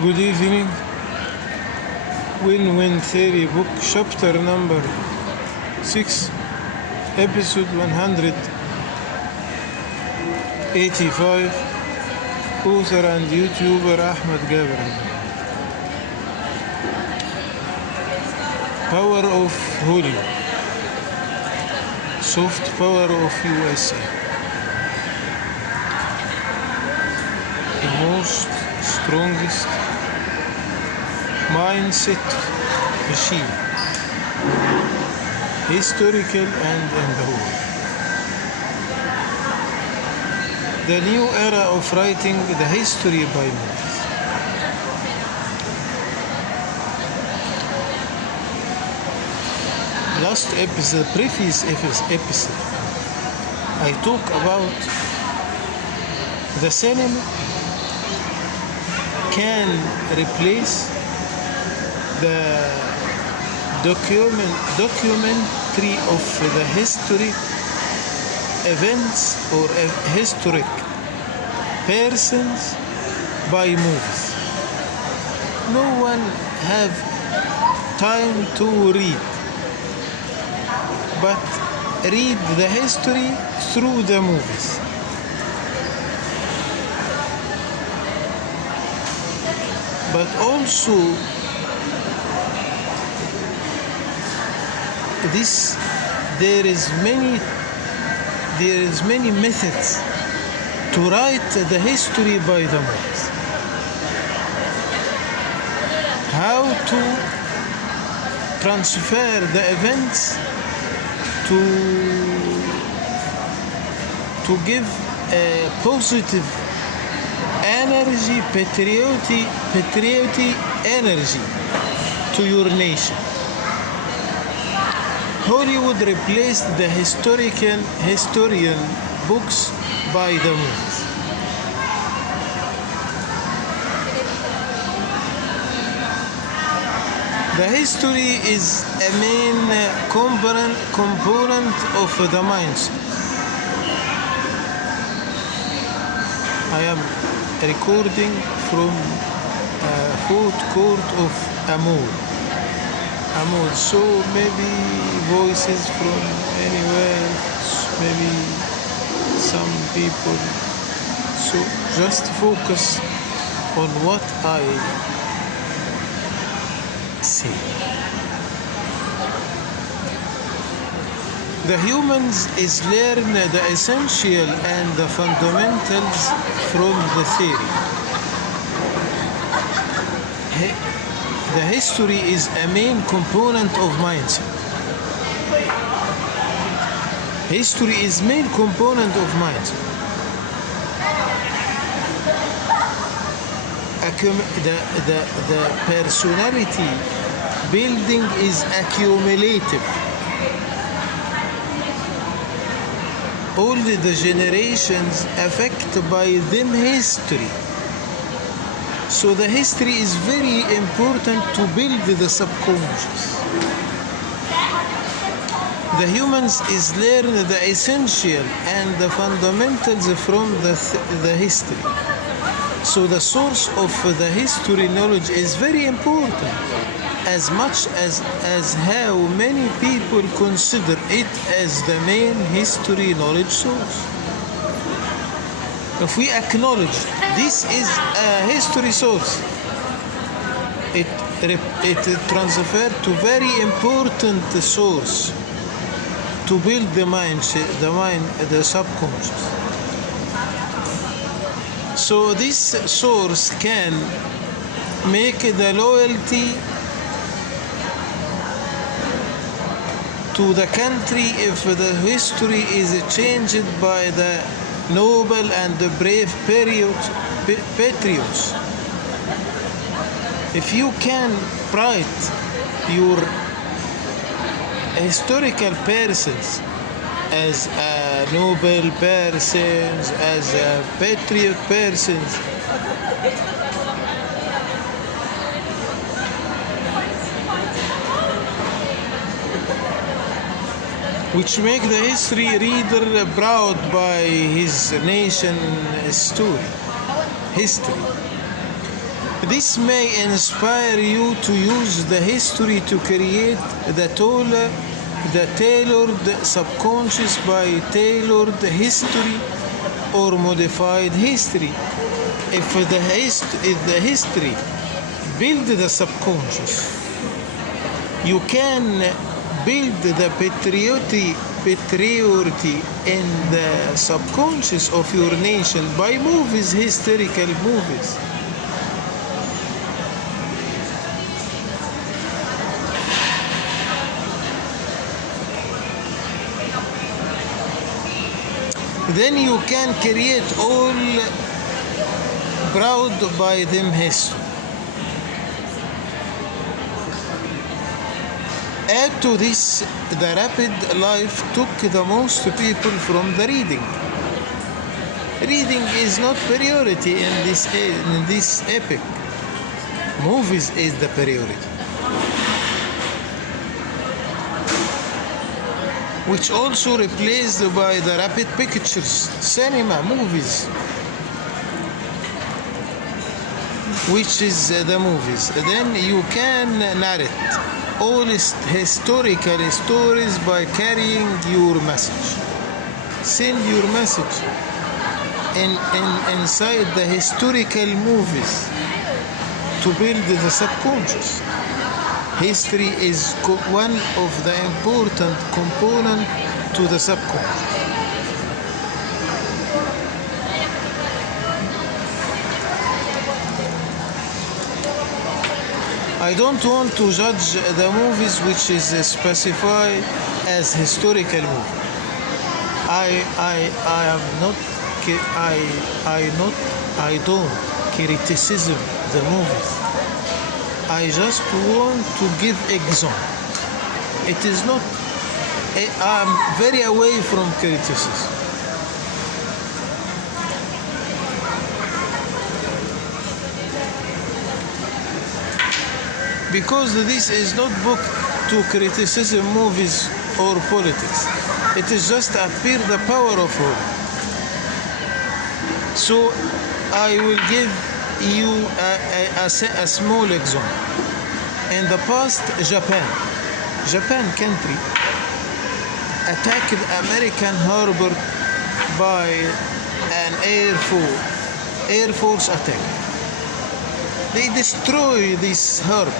Good evening. Win-Win Theory book, chapter number 6, episode 185, author and YouTuber Ahmed Gaber Abdelhamid. Power of Hollywood, soft power of USA. The most strongest mindset machine, historical and in the world. The new era of writing the history by movies. Last episode, previous episode, I talk about the cinema can replace the documentary of the history events or historic persons by movies. No one have time to read, but read the history through the movies. But also there is many methods to write the history by the movies. How to transfer the events to give a positive energy, patriotic energy to your nation. Hollywood replaced the historian books by the movies. The history is a main component of the mindset. I am recording from a food court of Amur, so maybe voices from anywhere, maybe some people, so just focus on what I say. The humans is learn the essential and the fundamentals from the theory. The history is a main component of mindset. History is main component of mindset. The personality building is accumulative. All the generations affected by them history. So the history is very important to build the subconscious. The humans is learn the essential and the fundamentals from the history. So the source of the history knowledge is very important, as much as how many people consider it as the main history knowledge source. If we acknowledge this is a history source, it transfers to very important source to build the the subconscious. So this source can make the loyalty to the country if the history is changed by the noble and the brave patriots. If you can write your historical persons as a noble persons, as a patriot persons, which make the history reader proud by his nation history. This may inspire you to use the history to create the tailored subconscious by tailored history or modified history. If the history build the subconscious, you can build the patriotic in the subconscious of your nation by movies, historical movies. Then you can create all proud by them history. Add to this, the rapid life took the most people from the reading. Reading is not priority in this epoch. Movies is the priority, which also replaced by the rapid pictures, cinema, movies, which is the movies. Then you can narrate all historical stories by carrying your message. Send your message inside the historical movies to build the subconscious. History is one of the important components to the subconscious. I don't want to judge the movies which is specified as historical movie. I don't criticize the movies. I just want to give example. It is not. I'm very away from criticism. Because this is not book to criticize movies or politics. It is just appear the power of all. So I will give you a small example. In the past, Japan country attacked American harbor by an air force attack. They destroy this harbor,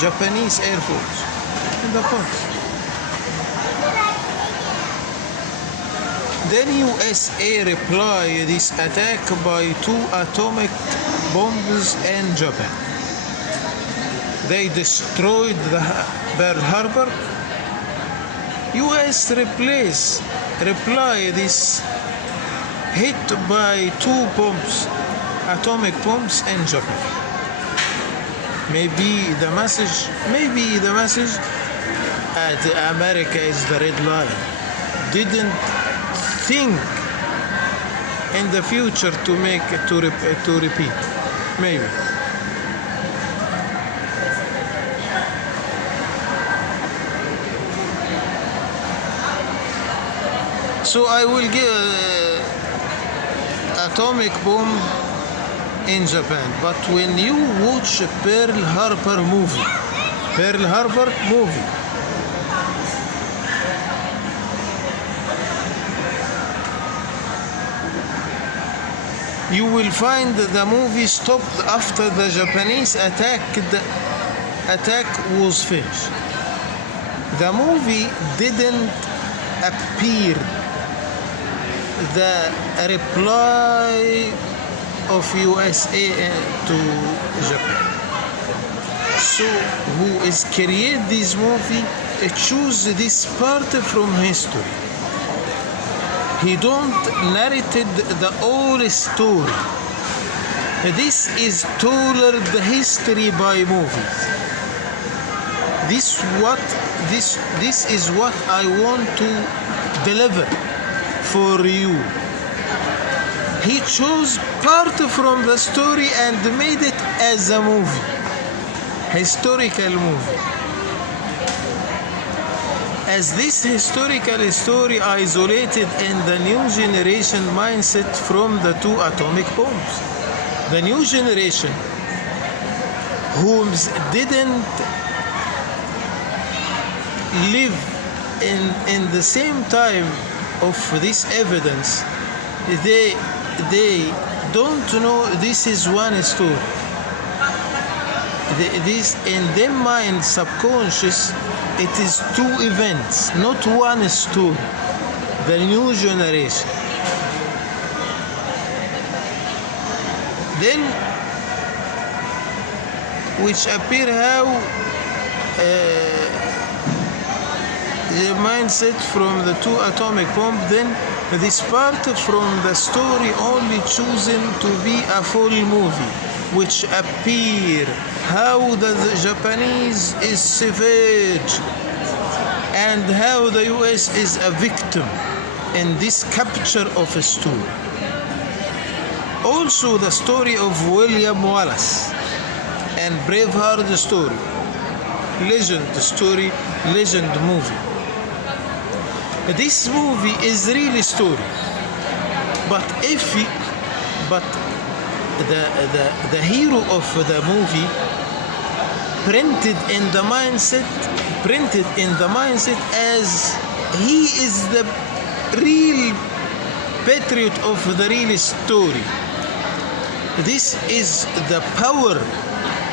Japanese air force, in the past. Then USA replied this attack by 2 atomic bombs in Japan. They destroyed the Pearl Harbor. US replied this hit by 2 bombs, atomic bombs in Japan. Maybe the message America is the red line. Didn't think in the future to repeat. Maybe. So I will give atomic bomb in Japan. But when you watch Pearl Harbor movie, you will find the movie stopped after the Japanese attack was finished. The movie didn't appear the reply of USA to Japan. So who is create this movie choose this part from history. He don't narrated the whole story. This is told the history by movies. This is what I want to deliver for you. He chose part from the story and made it as a movie, historical movie. As this historical story isolated in the new generation mindset from the 2 atomic bombs. The new generation who didn't live in the same time of this evidence, they don't know this is one story. This in their mind, subconscious, it is two events, not one story. The new generation. Then, which appear how the mindset from the two atomic bomb, then this part from the story only chosen to be a full movie, which appear how the Japanese is savage and how the US is a victim in this capture of a story. Also the story of William Wallace and Braveheart story, legend movie. This movie is really story, but the hero of the movie printed in the mindset as he is the real patriot of the real story. This is the power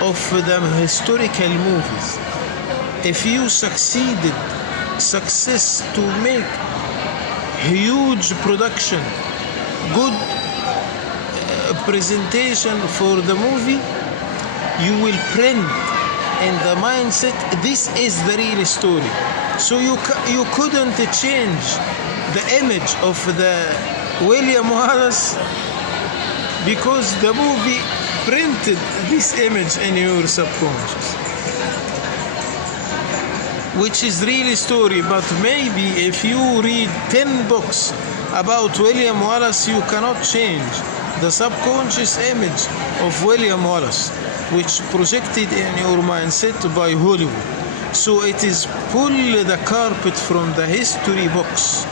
of the historical movies. If you success to make huge production, good presentation for the movie, you will print in the mindset this is the real story. So you couldn't change the image of the William Wallace because the movie printed this image in your subconscious, which is really story. But maybe if you read 10 books about William Wallace, you cannot change the subconscious image of William Wallace, which projected in your mindset by Hollywood. So it is pull the carpet from the history books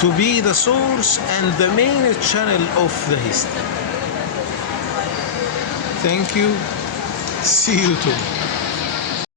to be the source and the main channel of the history. Thank you. See you tomorrow.